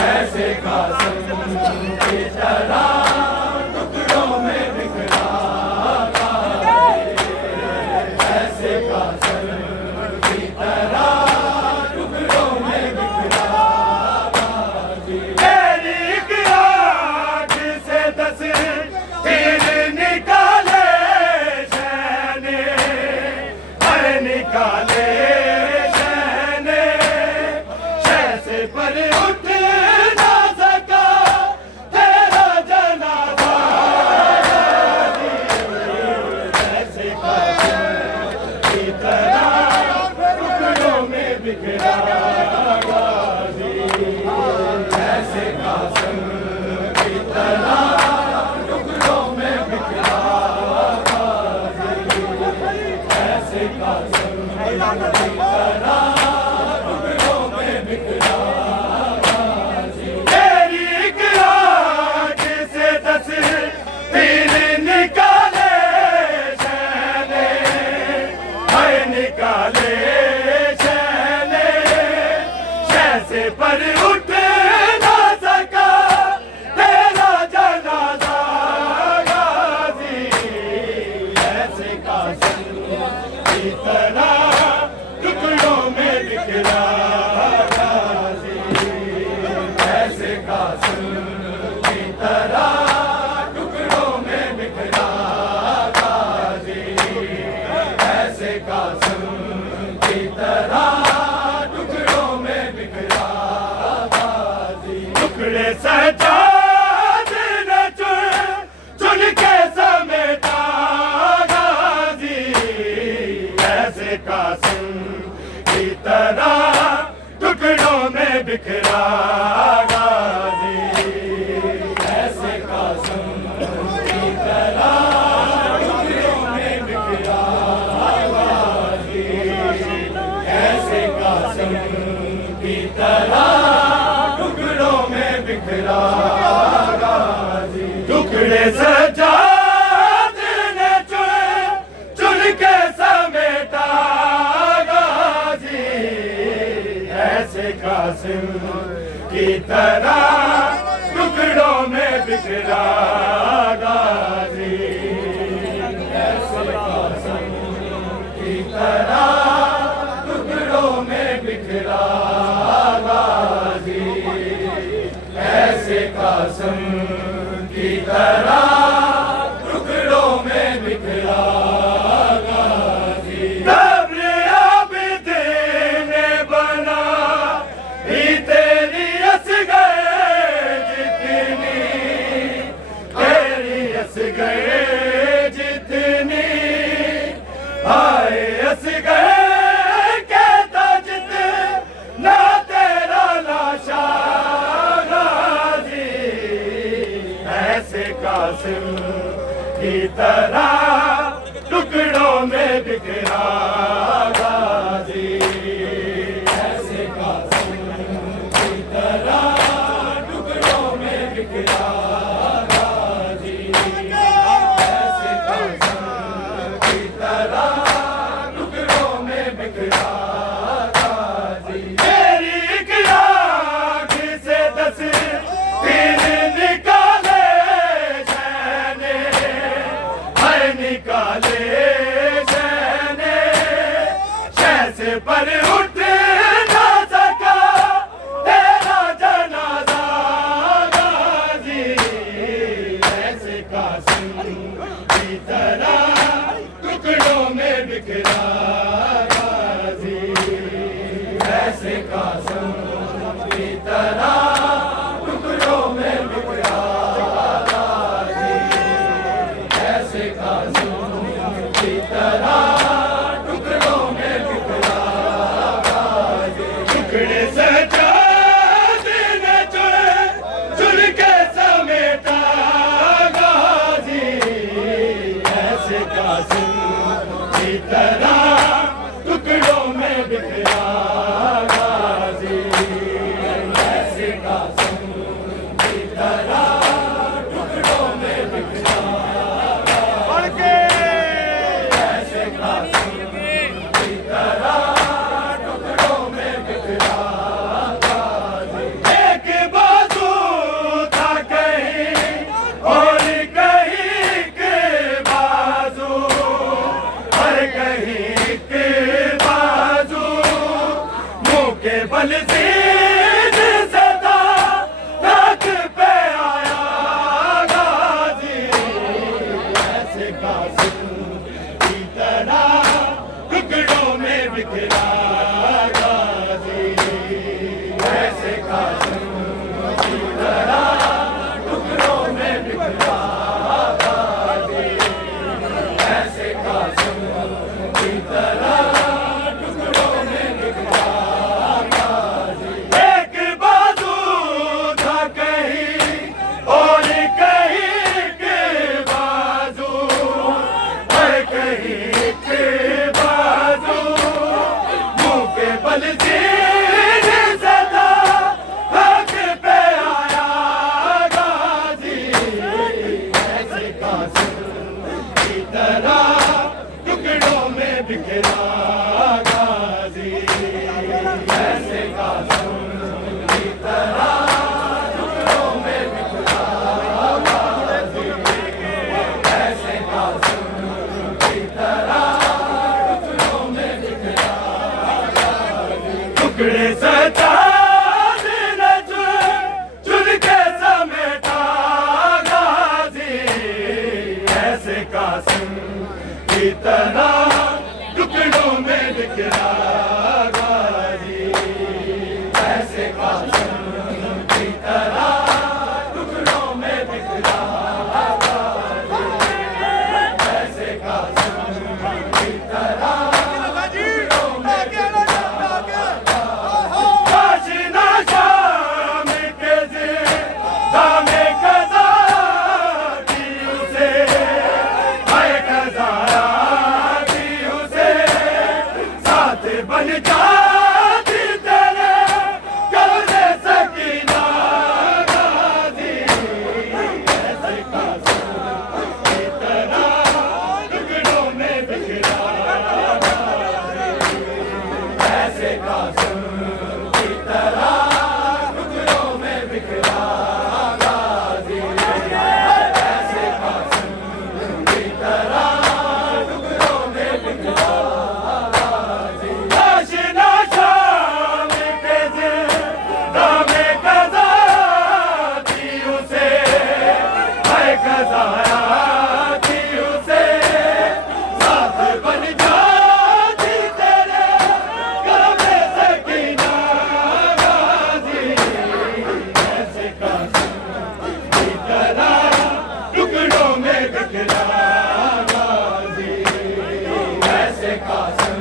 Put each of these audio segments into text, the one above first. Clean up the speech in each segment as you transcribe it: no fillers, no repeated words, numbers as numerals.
ऐसे कासिम की तरह टुकड़ों में बिखरा ऐसे कासिम की तरह टुकड़ों में बिखरा तेरी एक आँख से 10 तीर निकाले शहने हर निकाले शहने शह से पर उठ ना सका तेरा जनाजा ऐसे कासिम की तरह टुकड़ों में बिखरा ऐसे कासिम की तरह टुकड़ों में बिखरा ऐसे कासिम की तरह टुकड़ों में बिखरा तेरी एक आँख से 10 तीर निकाले शहने हाय निकाले शहने शह से पर उठ ना सका तेरा जनाजा गाजी ऐसे कासिम की तरह टुकड़ों में बिखरा गाजी ऐसे कासिम की तरह टुकड़ों में बिखरा गाजी ऐसे कासिम की तरह टुकड़ों में बिखरा गाजी टुकड़े सजाद न चुन चुन के समेटा गाजी ऐसे कासिम की तरह टुकड़ों में बिखरा गाजी ऐसे कासिम की तरह टुकड़ों में बिखरा गाजी ऐसे कासिम की तरह टुकड़ों में बिखरा गाजी टुकड़े सजाद ने चुन चुन के समेटा गाजी ऐसे कासिम की तरह टुकड़ों में बिखरा गाजी ऐसे कासिम की तरह टुकड़ों में बिखरा गाजी ऐसे कासिम की तरह टुकड़ों में बिखरा गाजी कब्र आबिदीन ने बना ही तेरी असगर जितनी तेरी असगर जितनी हाय असगर कहता जितना तेरा लाशा गाजी ऐसे कासिम की तरह टुकड़ों में बिखरा गाजी ऐसे कासिम की तरह टुकड़ों में बिखरा गाजी ऐसे कासिम की तरह टुकड़ों में बिखरा गाजी तेरी एक आँख से 10 तीर निकाले शहने हर निकाले शहने शह से पर उठ ना सका तेरा जनाजा गाजी ऐसे कासिम की तरह टुकड़ों में बिखरा गाजी ऐसे कासिम की तरह टुकड़ों में बिखरा गाजी ऐसे कासिम की तरह टुकड़ों में बिखरा गाजी टुकड़े सजाद ने चुन चुन के समेटा गाजी ऐसे कासिम की तरह टुकड़ों में बिखरा गाजी ऐसे कासिम की तरह टुकड़ों में बिखरा ऐसे कासिम की तरह टुकड़ों में बिखरा गाजी एक बार की तरह टुकड़ों में बिखरा गाजी, ऐसे कासिम की तरह टुकड़ों में बिखरा गाजी, ऐसे कासिम की तरह टुकड़ों में बिखरा गाजी। ना शाम के ज़िंदा में कज़ा थी उसे, हाय कज़ा थी उसे, साथ बन जाती तेरे कब्र सकीना गाजी, ऐसे कासिम की तरह टुकड़ों में बिखरा गाजी, ऐसे कासिम की तरह टुकड़ों में बिखरा गाजी, ऐसे कासिम की तरह टुकड़ों में बिखरा गाजी। आशिना शाम के ज़िंदा में कज़ा थी उसे, हाय कज़ा थी उसे, साथ बन जाती तेरे कब्र सकीना गाजी, ऐसे कासिम की तरह टुकड़ों में बिखरा गाजी, ऐसे कासिम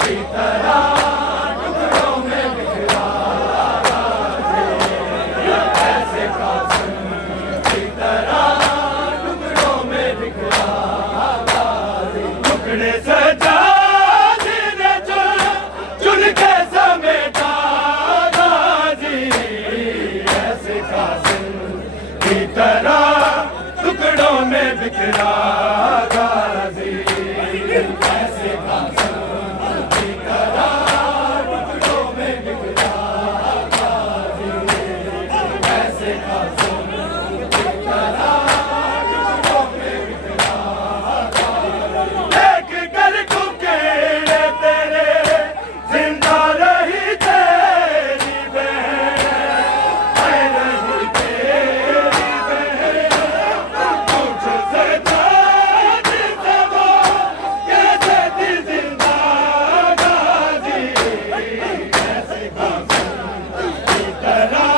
की तरह टुकड़ों में बिखरा गाजी, ऐसे कासिम की तरह टुकड़ों में बिखरा गाजी। टुकड़े सजादे ने चुन के समेटा गाजी, ऐसे कासिम की तरह टुकड़ों में बिखरा गाजी, ऐसे कासिम की तरह टुकड़ों में बिखरा गाजी, ऐसे कासिम की तरह टुकड़ों में बिखरा गाजी। देख कर टुकड़े तेरे जिंदा रही तेरी बहन, हाय रही तेरी बहन, तुझसे जान से वो कैसे थी जिंदा गाजी, ऐसे कासिम की तरह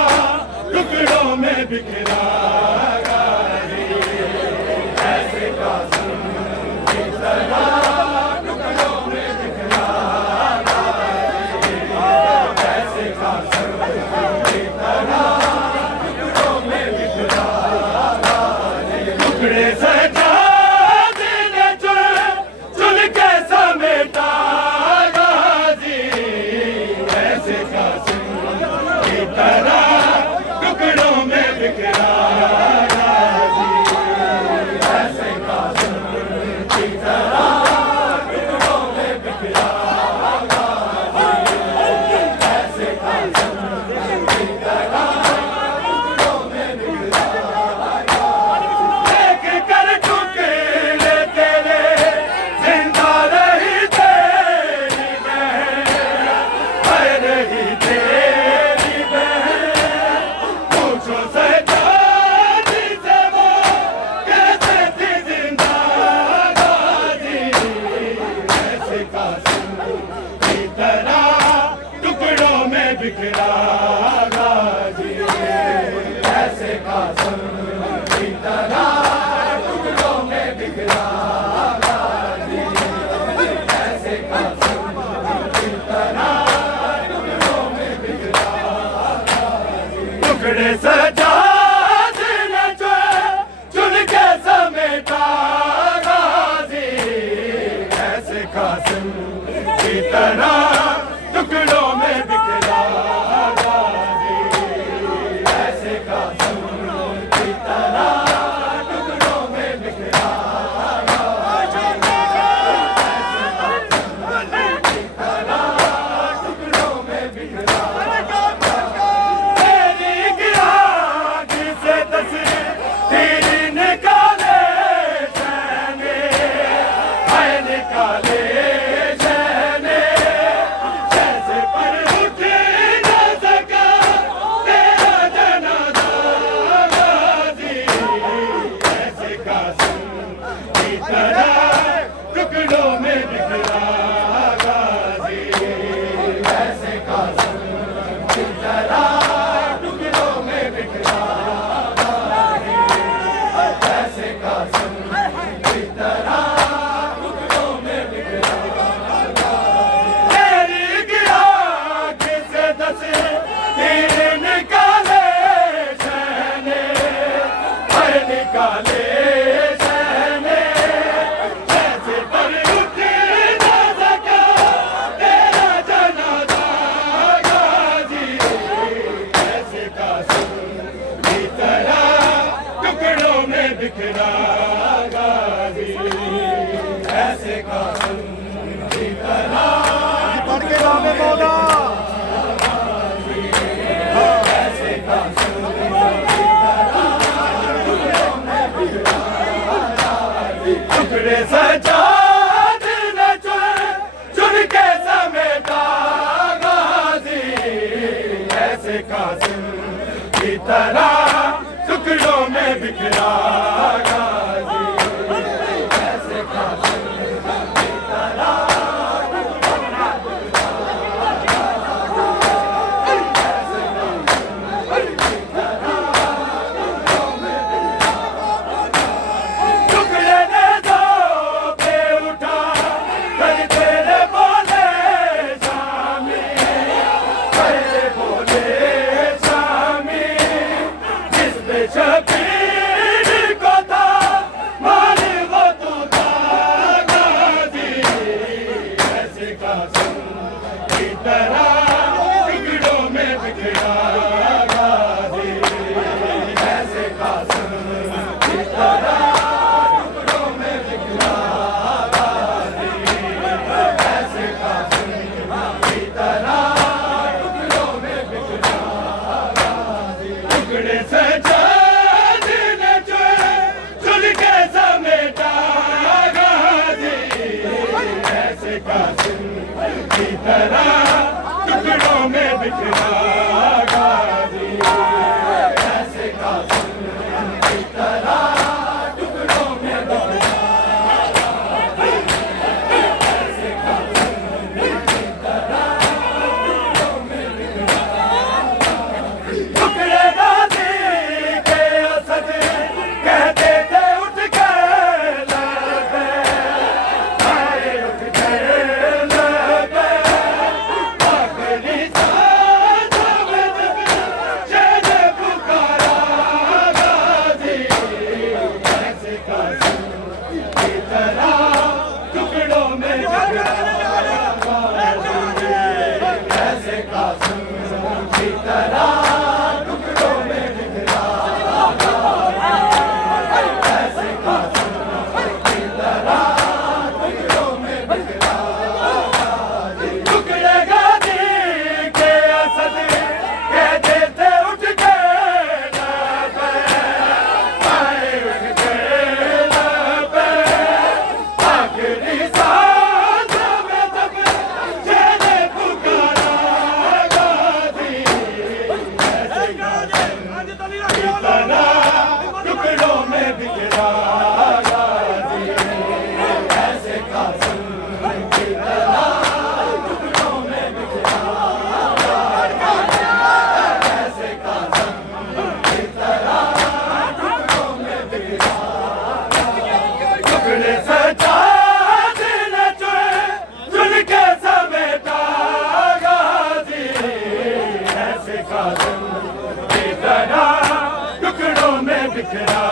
टुकड़ों में बिखरा गाजी, ऐसे कासिम की तरह टुकड़ों में बिखरा गाजी, ऐसे कासिम की तरह टुकड़ों में बिखरा गाजी। टुकड़े सजादे ने चुन के समेटा गाजी, ऐसे कासिम की तरह टुकड़ों में बिखरा गाजी, ऐसे कासिम की तरह टुकड़ों में बिखरा गाजी, ऐसे कासिम की तरह टुकड़ों में बिखरा गाजी। देख कर टुकड़े तेरे जिंदा रही तेरी बहन, हाय रही तेरी बहन, पूछो सजादी से वो कैसे थी जिंदा गाजी, ऐसे कासिम की तरह टुकड़ों में बिखरा गाजी, ऐसे कासिम की तरह टुकड़ों में बिखरा गाजी, ऐसे कासिम की तरह टुकड़ों में बिखरा गाजी। टुकड़े सजादे ने चुन के समेटा गाजी, ऐसे कासिम की तरह टुकड़ों में बिखरा गाजी, ऐसे कासिम की तरह टुकड़ों में बिखरा गाजी, ऐसे कासिम की तरह टुकड़ों में बिखरा गाजी। तेरी गिरा बिखरा गाजी, ऐसे कासिम की तरह पढ़ के नामे मौला ऐसे कासिम टुकड़े सजाद न चुन के समेटा गाजी, ऐसे कासिम की तरह टुकड़ों में बिखरा गाजी, ऐसे कासिम की तरह टुकड़े ने दो पे उठा कर तेरे बोले शामी, तेरे बोले शामी, जिस पे शबीर को था मान वो तू था गाजी, ऐसे कासिम की तरह टुकड़ों में बिखरा गाजी, ऐसे कासिम की तरह टुकड़ों में बिखरा गाजी, ऐसे कासिम की तरह टुकड़ों में बिखरा गाजी, टुकड़े सजाद न चुन के समेटा गाजी, ऐसे कासिम की तरह टुकड़ों में बिखरा गाजी, ऐसे कासिम की तरह टुकड़ों में बिखरा ऐसे कासिम की तरह टुकड़ों में बिखरा टुकड़े गाजी के असद कहते थे उठ के लबे, आए उठ के लबे, आखिरी सांसों में जब शेर पुकारा गाजी, ऐसे कासिम की तरह टुकड़ों में बिखरा गाजी, ऐसे कासिम की तरह टुकड़ों में बिखरा गाजी, ऐसे कासिम की तरह टुकड़ों में बिखरा गाजी, टुकड़े गाजी के असद कहते थे उठ के लबे, आए उठ के लबे, आखिरी सांसों में जब शेर पुकारा गाजी, ऐसे कासिम की तरह टुकड़ों में बिखरा गाजी, ऐसे कासिम की तरह टुकड़ों में बिखरा गाजी, ऐसे कासिम की तरह टुकड़ों में बिखरा गाजी, टुकड़े सजाद न चुन के समेटा गाजी, ऐसे कासिम की तरह टुकड़ों में बिखरा